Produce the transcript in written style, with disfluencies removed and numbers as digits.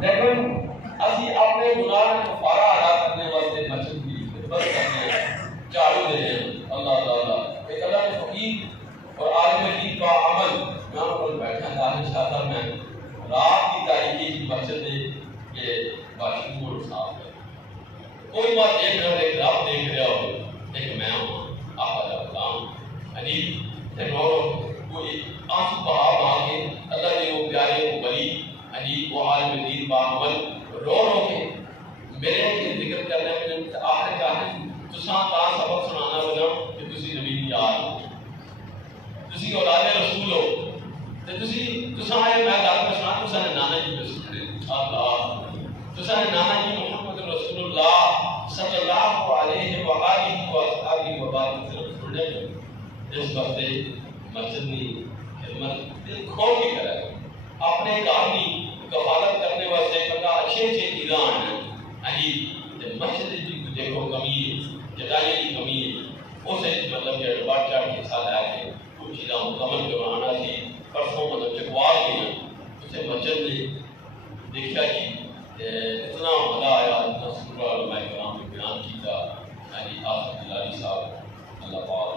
لیکن اسی اپنے گناہ کفارہ ادا کرنے واسطے مسجد کی خدمت کرنے چالو دے ہیں اللہ تعالیٰ ایک اللہ کے فقیر اور عالم دین کا عمل یہاں پر بیٹھا داخل شاہدہ میں رات کی تاریخی کی مسجد دے کہ باشی کو صاف ہے کوئی بات دیکھ رہا ایک رب دیکھ رہا ہو ایک میں ہوں آقا جا غلام عجیب کوئی آنسو بہا بہا کے اللہ کے وہ پیارے وہ ولی عجیب وہ عالم دین با عمل رو رو کے میرے کے ذکر کرنے میں آخر چاہتے تساں تا سبق سنانا بنا کہ تسی نبی دی یاد ہو تسی اولاد رسول ہو تساں آئے میں دار میں سنا تساں نے نانا جی بس کرے اللہ تساں نے نانا جی محمد رسول اللہ صلی اللہ علیہ وآلہ وآلہ وبارک سننے اس وقت مسجد کی خدمت دل کھول کے کرے اپنے کام کی کفالت کرنے واسطے بندہ اچھے اچھے چیزاں آنا ہے مسجد کی دیکھو کمی جدائی کی کمی ہے اسے مطلب یہ بڑھ چڑھ کے ساتھ آ کے کچھ چیزاں مکمل کروانا سی پرسوں مطلب چکوال کے اسے مسجد نے دیکھا کہ اتنا مزہ آیا اتنا سورہ علماء کرام نے بیان کیا آصف جلالی صاحب اللہ پاک